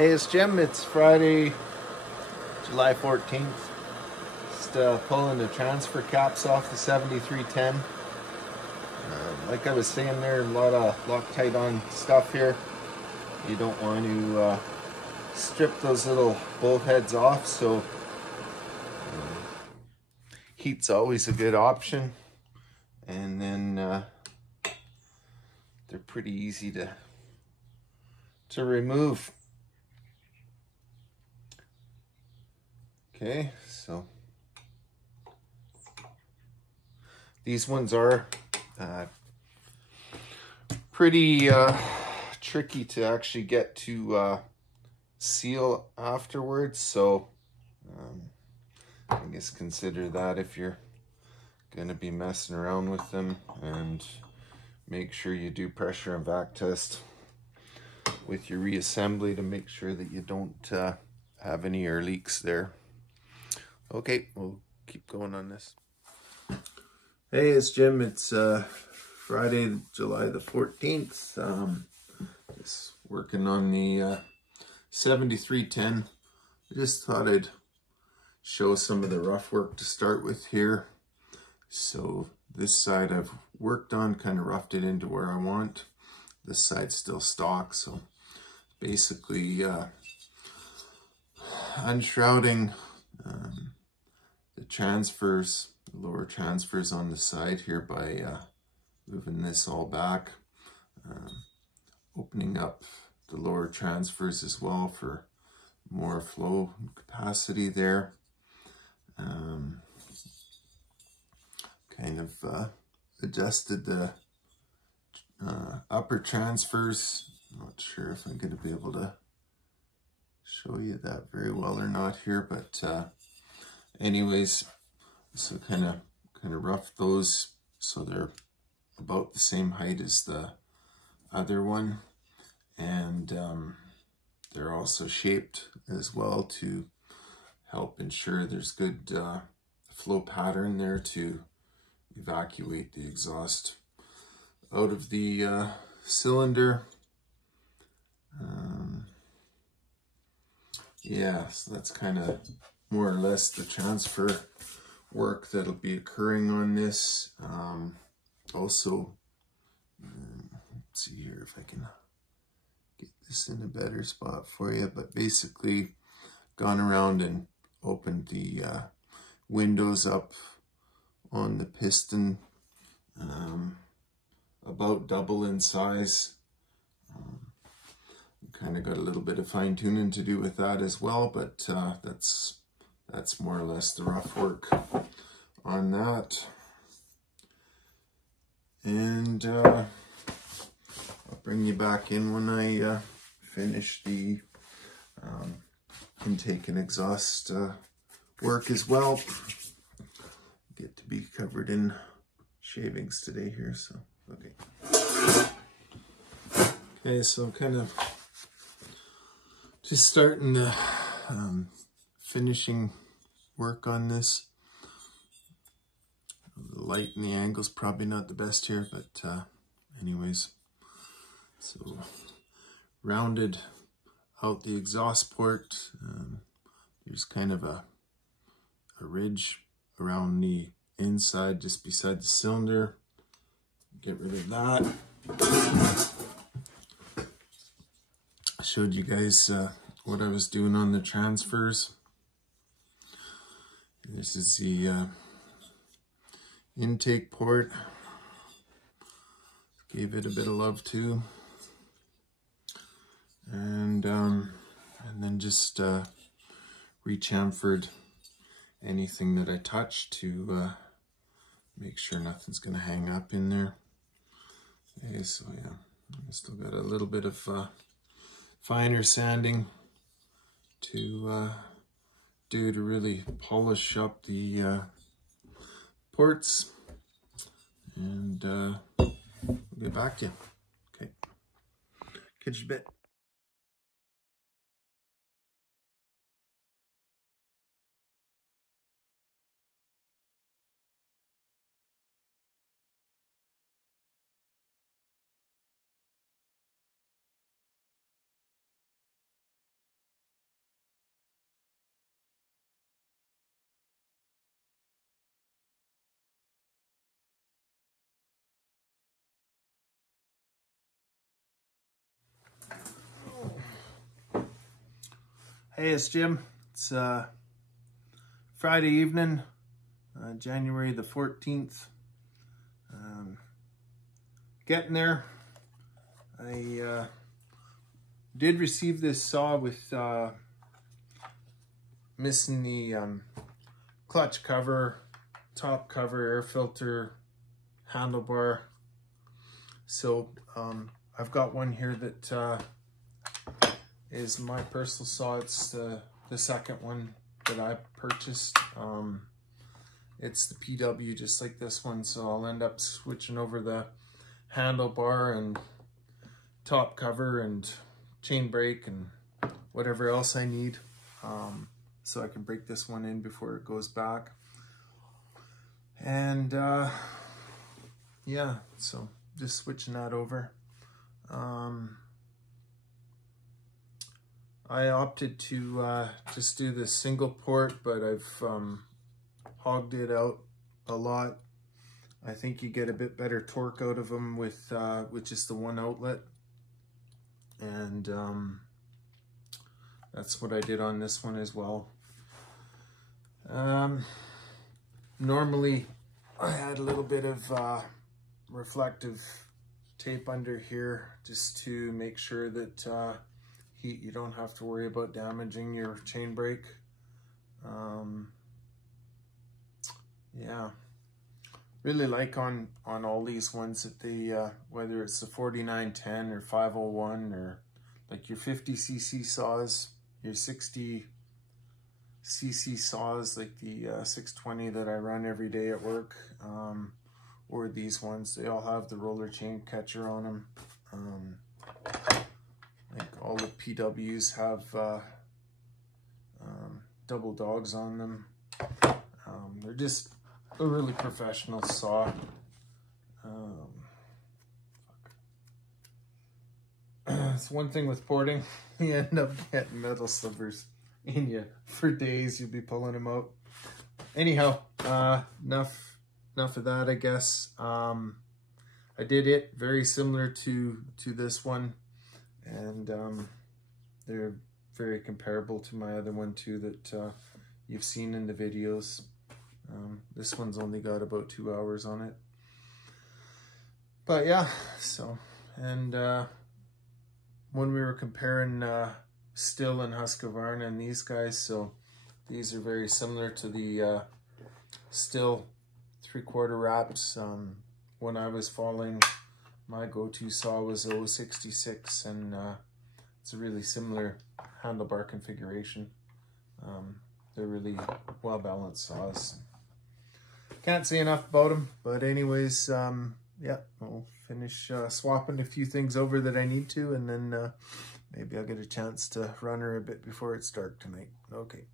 Hey, it's Jim. It's Friday, July 14th. Just pulling the transfer caps off the 7310. Like I was saying there, a lot of Loctite on stuff here. You don't want to strip those little bolt heads off, so heat's always a good option. And then they're pretty easy to remove. Okay, so these ones are pretty tricky to actually get to seal afterwards, so I guess consider that if you're gonna be messing around with them, and make sure you do pressure and vac test with your reassembly to make sure that you don't have any air leaks there. Okay, we'll keep going on this. Hey, it's Jim. It's Friday, July the 14th. Just working on the 7310. I just thought I'd show some of the rough work to start with here. So this side I've worked on, kind of roughed it into where I want. This side's still stock, so basically unshrouding the transfers, the lower transfers on the side here by moving this all back, opening up the lower transfers as well for more flow capacity there. Kind of adjusted the upper transfers. I'm not sure if I'm going to be able to show you that very well or not here, but anyways, so kind of roughed those so they're about the same height as the other one, and they're also shaped as well to help ensure there's good flow pattern there to evacuate the exhaust out of the cylinder. Yeah, so that's kind of more or less the transfer work that'll be occurring on this. Also, let's see here if I can get this in a better spot for you, but basically gone around and opened the windows up on the piston, about double in size. Kind of got a little bit of fine tuning to do with that as well, but that's more or less the rough work on that. And I'll bring you back in when I finish the intake and exhaust work as well. Get to be covered in shavings today here, so okay. Okay, so kind of just starting the finishing work on this. The light and the angle's probably not the best here, but anyways, so rounded out the exhaust port. There's kind of a ridge around the inside just beside the cylinder. Get rid of that. I showed you guys what I was doing on the transfers. This is the intake port. Gave it a bit of love too, and then just rechamfered anything that I touched to make sure nothing's gonna hang up in there. Okay, so yeah, I still got a little bit of finer sanding to do to really polish up the ports, and we'll get back to you. Okay, catch you a bit. Hey, it's Jim. It's Friday evening, January the 14th. Getting there. I did receive this saw with missing the clutch cover, top cover, air filter, handlebar. So I've got one here that is my personal saw. It's the second one that I purchased. It's the PW, just like this one, so I'll end up switching over the handlebar and top cover and chain brake and whatever else I need, so I can break this one in before it goes back. And yeah, so just switching that over. I opted to just do the single port, but I've hogged it out a lot. I think you get a bit better torque out of them with just the one outlet. And that's what I did on this one as well. Normally I had a little bit of reflective tape under here just to make sure that you don't have to worry about damaging your chain brake. Yeah, really like on all these ones that they whether it's the 4910 or 501 or like your 50cc saws, your 60cc saws like the 620 that I run every day at work, or these ones, they all have the roller chain catcher on them. Like all the PWs have double dogs on them. They're just a really professional saw. It's one thing with porting, you end up getting metal slivers in you for days. You'll be pulling them out. Anyhow, enough of that, I guess. I did it very similar to this one, and they're very comparable to my other one too that you've seen in the videos. This one's only got about 2 hours on it. But yeah, so, and when we were comparing Stihl and Husqvarna and these guys, so these are very similar to the Stihl 3/4 wraps. When I was falling, my go-to saw was 066, and it's a really similar handlebar configuration. They're really well-balanced saws. Can't say enough about them, but anyways, yeah, I'll finish swapping a few things over that I need to, and then maybe I'll get a chance to run her a bit before it's dark tonight. Okay.